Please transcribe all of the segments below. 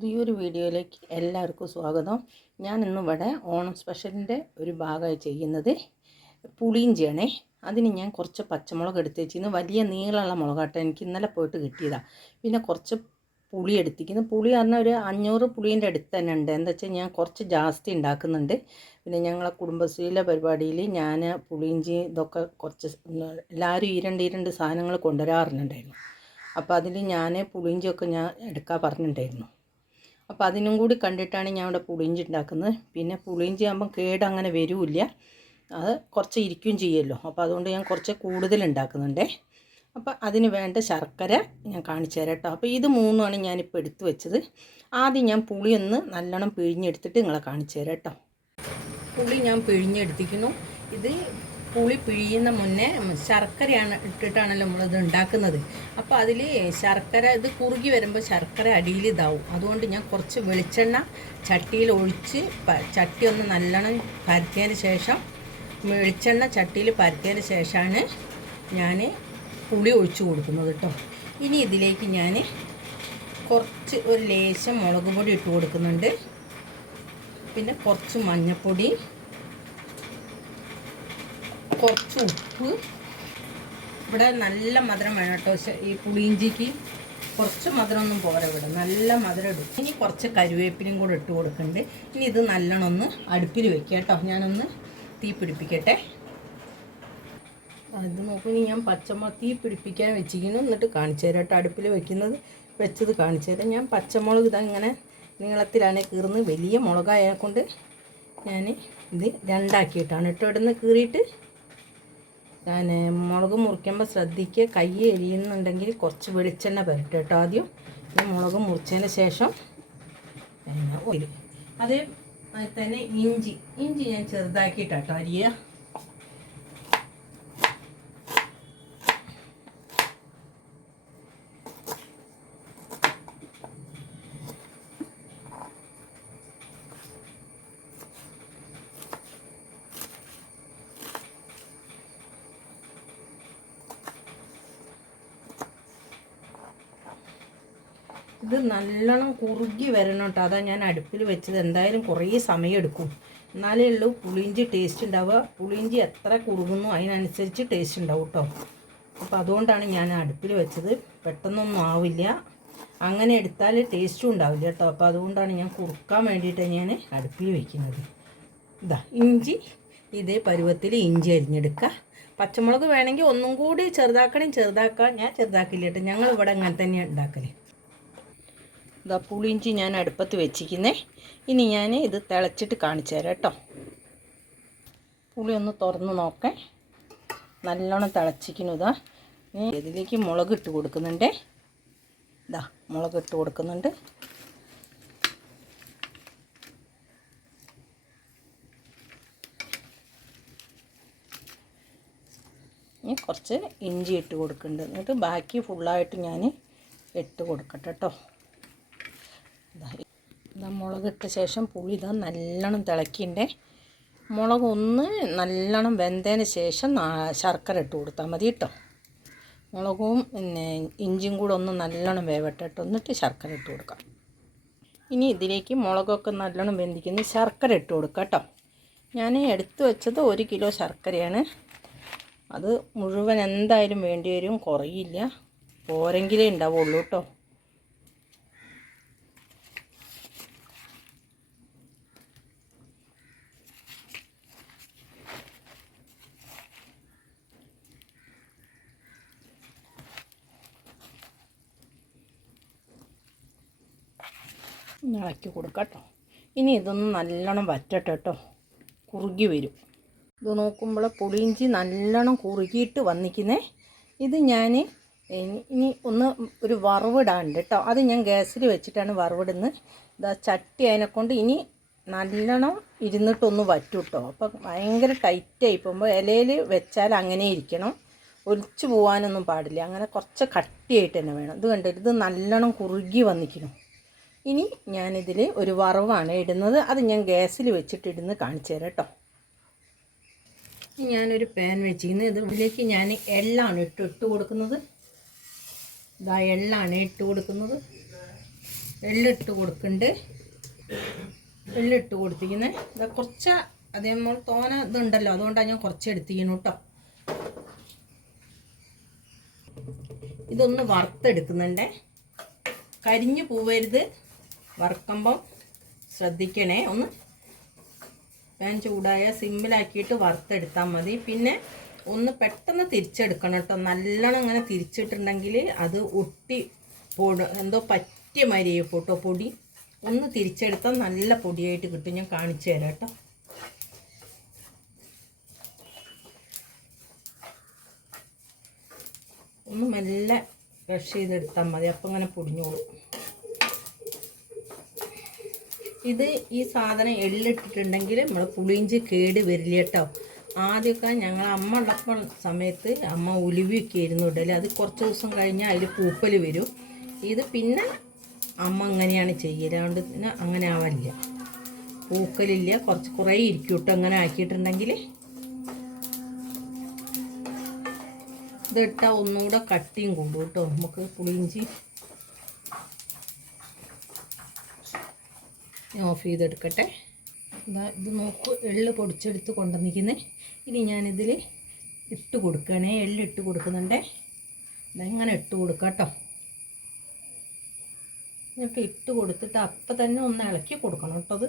പുതിയൊരു വീഡിയോയിലേക്ക് എല്ലാവർക്കും സ്വാഗതം. ഞാൻ ഇന്ന് ഇവിടെ ഓണം സ്പെഷ്യലിന്റെ ഒരു ഭാഗമായി ചെയ്യുന്നത് പുളിയിഞ്ചിയാണേ അതിന് ഞാൻ കുറച്ച് പച്ചമുളക് എടുത്ത് വലിയ നീളമുള്ള മുളകാട്ടോ എനിക്ക് ഇന്നലെ പോയിട്ട് കിട്ടിയതാണ് പിന്നെ കുറച്ച് പുളി എടുത്തിരിക്കുന്നു. പുളി പറഞ്ഞാൽ ഒരു അഞ്ഞൂറ് പുളീന്റെ അടുത്ത് തന്നെ ഉണ്ട്. എന്താ വെച്ചാൽ ഞാൻ കുറച്ച് ജാസ്തി ഉണ്ടാക്കുന്നുണ്ട്. പിന്നെ ഞങ്ങളെ കുടുംബശ്രീയിലെ പരിപാടിയിൽ ഞാൻ പുളിയിഞ്ചി ഇതൊക്കെ കുറച്ച് എല്ലാവരും ഈ രണ്ട് ഈ രണ്ട് സാധനങ്ങൾ കൊണ്ടുവരാറുണ്ടായിരുന്നു. അപ്പോൾ അതിൽ ഞാൻ പുളിയിഞ്ചിയൊക്കെ ഞാൻ എടുക്കാൻ പറഞ്ഞിട്ടുണ്ടായിരുന്നു. അപ്പോൾ അതിനും കൂടി കണ്ടിട്ടാണ് ഞാൻ ഇവിടെ പുളിയിഞ്ചി ഉണ്ടാക്കുന്നത്. പിന്നെ പുളിയിഞ്ചി ആകുമ്പം കേട് അങ്ങനെ വരില്ല. അത് കുറച്ച് ഇരിക്കുകയും ചെയ്യുമല്ലോ അപ്പോൾ അതുകൊണ്ട് ഞാൻ കുറച്ച് കൂടുതൽ ഉണ്ടാക്കുന്നുണ്ടേ. അപ്പോൾ അതിന് വേണ്ട ശർക്കര ഞാൻ കാണിച്ചു തരാം കേട്ടോ. അപ്പോൾ ഇത് മൂന്നുമാണ് ഞാനിപ്പോൾ എടുത്തു വെച്ചത്. ആദ്യം ഞാൻ പുളി ഒന്ന് നല്ലോണം പിഴിഞ്ഞെടുത്തിട്ട് നിങ്ങളെ കാണിച്ചു തരാം കേട്ടോ. പുളി ഞാൻ പിഴിഞ്ഞെടുത്തിക്കുന്നു ഇത് പുളി പിഴിയുന്ന മുന്നേ ശർക്കരയാണ് ഇട്ടിട്ടാണല്ലോ നമ്മളിത് ഉണ്ടാക്കുന്നത്. അപ്പോൾ അതിൽ ശർക്കര ഇത് കുറുകി വരുമ്പോൾ ശർക്കര അടിയിൽ ഇതാവും. അതുകൊണ്ട് ഞാൻ കുറച്ച് വെളിച്ചെണ്ണ ചട്ടിയിൽ ഒഴിച്ച് ചട്ടി ഒന്ന് നല്ലോണം പരത്തിയതിന് ശേഷം വെളിച്ചെണ്ണ ചട്ടിയിൽ പരത്തിയതിന് ശേഷമാണ് ഞാൻ പുളി ഒഴിച്ചു കൊടുക്കുന്നത് കേട്ടോ ഇനി ഇതിലേക്ക് ഞാൻ കുറച്ച് ഒരു ലേശം മുളക് പൊടി ഇട്ട് കൊടുക്കുന്നുണ്ട്. പിന്നെ കുറച്ച് മഞ്ഞൾപ്പൊടി കുറച്ച് ഉപ്പ്. ഇവിടെ നല്ല മധുരം വേണം കേട്ടോ. ഈ പുളിയിഞ്ചിക്ക് കുറച്ച് മധുരമൊന്നും പോരാ ഇവിടെ. നല്ല മധുരം ഇടും. ഇനി കുറച്ച് കരുവേപ്പിനും കൂടെ ഇട്ട് കൊടുക്കുന്നുണ്ട് ഇനി ഇത് നല്ലോണം ഒന്ന് അടുപ്പിൽ വെക്കുക കേട്ടോ. ഞാനൊന്ന് തീ പിടിപ്പിക്കട്ടെ. അത് നോക്കൂ ഇനി ഞാൻ പച്ചമുളക് തീ പിടിപ്പിക്കാൻ വെച്ചിരിക്കുന്നു. എന്നിട്ട് കാണിച്ചു തരാം കേട്ടോ അടുപ്പിൽ വെക്കുന്നത്. വെച്ചത് കാണിച്ചു തരാം. ഞാൻ പച്ചമുളക് ഇതാ ഇങ്ങനെ നീളത്തിലാണ് കീറുന്നത്. വലിയ മുളകായ കൊണ്ട് ഞാൻ ഇത് രണ്ടാക്കിയിട്ടാണ് കേട്ടോ ഇവിടുന്ന് കീറിയിട്ട് ഞാൻ മുളക് മുറിക്കുമ്പോൾ ശ്രദ്ധിക്കുക കൈ എരിയുന്നുണ്ടെങ്കിൽ കുറച്ച് വെളിച്ചെണ്ണ പുരട്ടുക കേട്ടോ ആദ്യം. പിന്നെ മുളക് മുറിച്ചതിന് ശേഷം അതേ തന്നെ ഇഞ്ചി. ഇഞ്ചി ഞാൻ ചെറുതാക്കിയിട്ടാട്ടോ അരിയുക ഇത് നല്ലോണം കുറുകി വരണം കേട്ടോ. അതാ ഞാൻ അടുപ്പിൽ വെച്ചത്. എന്തായാലും കുറേ സമയം എടുക്കും. എന്നാലേ ഉള്ളൂ പുളിയിഞ്ചി ടേസ്റ്റ് ഉണ്ടാവുക. പുളിയിഞ്ചി എത്ര കുറുകുന്നു അതിനനുസരിച്ച് ടേസ്റ്റ് ഉണ്ടാവും കേട്ടോ. അപ്പോൾ അതുകൊണ്ടാണ് ഞാൻ അടുപ്പിൽ വെച്ചത്. പെട്ടെന്നൊന്നും ആവില്ല. അങ്ങനെ എടുത്താൽ ടേസ്റ്റും ഉണ്ടാവില്ല കേട്ടോ. അപ്പോൾ അതുകൊണ്ടാണ് ഞാൻ കുറുക്കാൻ വേണ്ടിയിട്ട് ഞാൻ അടുപ്പിൽ വെക്കുന്നത്. ഇതാ ഇഞ്ചി. ഇതേ പരുവത്തിൽ ഇഞ്ചി അരിഞ്ഞെടുക്കുക. പച്ചമുളക് വേണമെങ്കിൽ ഒന്നും കൂടി ചെറുതാക്കണം ചെറുതാക്കാം. ഞാൻ ചെറുതാക്കില്ല കേട്ടോ. ഞങ്ങൾ ഇവിടെ അങ്ങനെ തന്നെയാണ് ഉണ്ടാക്കൽ. ഇതാ പുളിയിഞ്ചി ഞാൻ അടുപ്പത്ത് വെച്ചിരിക്കുന്നേ. ഇനി ഞാൻ ഇത് തിളച്ചിട്ട് കാണിച്ചു തരാം കേട്ടോ. പുളി ഒന്ന് തുറന്ന് നോക്കേ. നല്ലോണം തിളച്ചിരിക്കുന്നു ഇതാ ഇതിലേക്ക് മുളക് ഇട്ട് കൊടുക്കുന്നുണ്ടേ. ഇതാ മുളക് ഇട്ട് കൊടുക്കുന്നുണ്ട്. ഇനി കുറച്ച് ഇഞ്ചി ഇട്ട് കൊടുക്കുന്നുണ്ട്. എന്നിട്ട് ബാക്കി ഫുള്ളായിട്ട് ഞാൻ ഇട്ട് കൊടുക്കട്ടെ കേട്ടോ. ഇതാ മുളക് ഇട്ട ശേഷം പുളി ഇതാ നല്ലോണം തിളക്കിണ്ടേ മുളക് ഒന്ന് നല്ലോണം വെന്തതിന് ശേഷം ശർക്കര ഇട്ട് കൊടുത്താൽ മതി കേട്ടോ മുളകും പിന്നെ ഇഞ്ചിയും കൂടെ ഒന്ന് നല്ലോണം വേവട്ടെ കേട്ടോ എന്നിട്ട് ശർക്കര ഇട്ട് കൊടുക്കാം. ഇനി ഇതിലേക്ക് മുളകൊക്കെ നല്ലോണം വെന്തിക്കുന്ന ശർക്കര ഇട്ട് കൊടുക്കാം കേട്ടോ ഞാൻ എടുത്തു വെച്ചത് ഒരു കിലോ ശർക്കരയാണ്. അത് മുഴുവൻ എന്തായാലും വേണ്ടി വരും. കുറയില്ല. പോരെങ്കിലേ ഉണ്ടാവുള്ളൂ കേട്ടോ ഇളക്കി കൊടുക്കാം കേട്ടോ. ഇനി ഇതൊന്ന് നല്ലോണം വറ്റട്ടെ കേട്ടോ. കുറുകി വരും. ഇത് നോക്കുമ്പോൾ പുളിയിഞ്ചി നല്ലോണം കുറുകിയിട്ട് വന്നിക്കുന്നേ ഇത് ഞാൻ ഇനി ഒന്ന് ഒരു വറവിടാണ്ട് കേട്ടോ. അത് ഞാൻ ഗ്യാസിൽ വെച്ചിട്ടാണ് വറവിടുന്നത്. ഇതാ ചട്ടി അതിനെക്കൊണ്ട് ഇനി നല്ലോണം ഇരുന്നിട്ടൊന്ന് വറ്റും കേട്ടോ. അപ്പം ഭയങ്കര ടൈറ്റായി പോകുമ്പോൾ ഇലയിൽ വെച്ചാൽ അങ്ങനെ ഇരിക്കണം. ഒലിച്ചു പോകാനൊന്നും പാടില്ല. അങ്ങനെ കുറച്ച് കട്ടിയായിട്ട് തന്നെ വേണം. ഇത് കണ്ടിട്ട് ഇത് നല്ലോണം കുറുകി വന്നിക്കണം ഇനി ഞാനിതിൽ ഒരു വറവാണ് ഇടുന്നത്. അത് ഞാൻ ഗ്യാസിൽ വെച്ചിട്ട് ഇടുന്ന് കാണിച്ചു തരാം കേട്ടോ. ഞാനൊരു പാൻ വെച്ചിരിക്കുന്നത് ഇത് ഇതിലേക്ക് ഞാൻ എള്ളാണ് ഇട്ട് ഇട്ട് കൊടുക്കുന്നത്. ഇതാ എള്ളാണ് ഇട്ട് കൊടുക്കുന്നത്. എള്ളിട്ട് കൊടുക്കുന്നുണ്ട് എള്ളിട്ട് കൊടുത്തിരിക്കുന്നത് ഇതാ കുറച്ച് അതേപോലെ തോന ഇതുണ്ടല്ലോ. അതുകൊണ്ടാണ് ഞാൻ കുറച്ച് എടുത്തിരിക്കുന്നു കേട്ടോ. ഇതൊന്ന് വറുത്തെടുക്കുന്നുണ്ടേ. കരിഞ്ഞു പോവരുത്. വറുക്കുമ്പം ശ്രദ്ധിക്കണേ. ഒന്ന് പാൻ ചൂടായ സിമ്മിലാക്കിയിട്ട് വറുത്തെടുത്താൽ മതി. പിന്നെ ഒന്ന് പെട്ടെന്ന് തിരിച്ചെടുക്കണം കേട്ടോ. നല്ലോണം ഇങ്ങനെ തിരിച്ചിട്ടുണ്ടെങ്കിൽ അത് ഒട്ടി പൊടി എന്തോ പറ്റിയ മാതിരി പോട്ടോ പൊടി. ഒന്ന് തിരിച്ചെടുത്താൽ നല്ല പൊടിയായിട്ട് കിട്ടും. ഞാൻ കാണിച്ചു തരാം കേട്ടോ. ഒന്ന് മെല്ലെ ബ്രഷ് ചെയ്തെടുത്താൽ മതി. അപ്പം ഇങ്ങനെ പൊടിഞ്ഞോളും. ഇത് ഈ സാധനം എള്ളിട്ടിട്ടുണ്ടെങ്കിൽ നമ്മൾ പുളിയിഞ്ചി കേട് വരില്ല കേട്ടോ. ആദ്യമൊക്കെ ഞങ്ങൾ അമ്മ സമയത്ത് അമ്മ ഉലുവിയൊക്കെ ആയിരുന്നു അത് കുറച്ച് ദിവസം കഴിഞ്ഞാൽ അതിൽ പൂപ്പൽ വരും. ഇത് പിന്നെ അമ്മ അങ്ങനെയാണ് ചെയ്യലാണ്ട് പിന്നെ അങ്ങനെ ആവില്ല പൂക്കലില്ല. കുറച്ച് കുറേ ഇരിക്കും കേട്ടോ അങ്ങനെ ആക്കിയിട്ടുണ്ടെങ്കിൽ ഇതിട്ടാൽ ഒന്നുകൂടെ കട്ടിയും കൂടും കേട്ടോ. നമുക്ക് പുളിയിഞ്ചി ഓഫ് ചെയ്തെടുക്കട്ടെ. ഇതാ ഇത് നോക്ക് എള്ള് പൊടിച്ചെടുത്ത് കൊണ്ടുവന്നിരിക്കുന്നത് ഇനി ഞാനിതിൽ ഇട്ട് കൊടുക്കണേ. എള്ള് ഇട്ട് കൊടുക്കുന്നുണ്ടേ. ഇതെങ്ങനെ ഇട്ട് കൊടുക്കാം കേട്ടോ എന്നിട്ട് ഇട്ട് കൊടുത്തിട്ട് അപ്പം തന്നെ ഒന്ന് ഇളക്കി കൊടുക്കണം കേട്ടോ അത്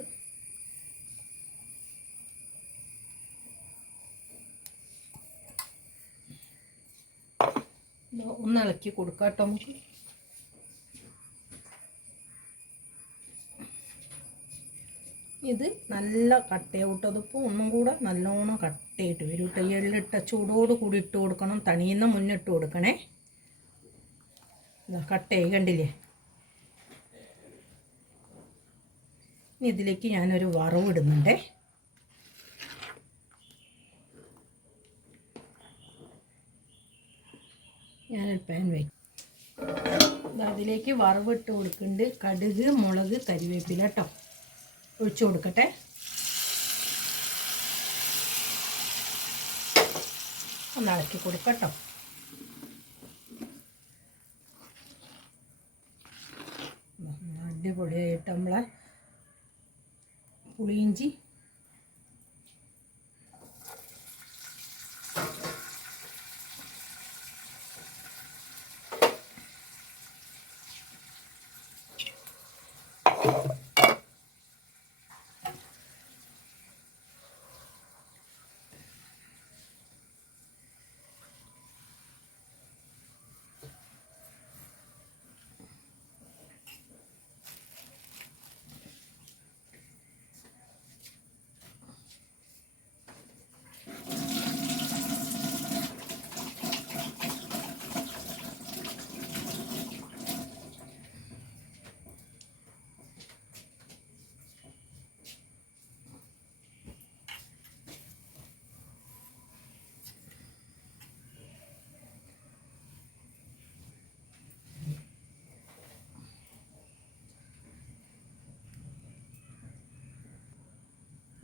ഒന്ന് ഇളക്കി കൊടുക്കാം കേട്ടോ ഇത് നല്ല കട്ടയാവട്ടോ. അതിപ്പോൾ ഒന്നും കൂടെ നല്ലോണം കട്ടയിട്ട് വരും കേട്ടോ. ചൂടോട് കൂടി ഇട്ട് കൊടുക്കണം. തണിയുന്ന മുന്നിട്ട് കൊടുക്കണേ. കട്ടയായി കണ്ടില്ലേ? ഇനി ഇതിലേക്ക് ഞാനൊരു വറവ് ഇടുന്നുണ്ടേ. ഞാനൊരു പാൻ വയ്ക്കും അതിലേക്ക് വറവിട്ട് കൊടുക്കുന്നുണ്ട്. കടുക് മുളക് കരിവേപ്പില കേട്ടോ. ഒഴിച്ചു കൊടുക്കട്ടെ. ഒന്ന് ഇളക്കി കൊടുക്കട്ടോ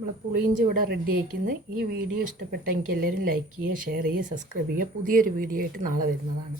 നമ്മൾ പുളിയിഞ്ചി ഇവിടെ റെഡി ആയിക്കുന്നത് ഈ വീഡിയോ ഇഷ്ടപ്പെട്ടെങ്കിൽ എല്ലാവരും ലൈക്ക് ചെയ്യുക ഷെയർ ചെയ്യുക സബ്സ്ക്രൈബ് ചെയ്യുക. പുതിയൊരു വീഡിയോ ആയിട്ട് നാളെ വരുന്നതാണ്.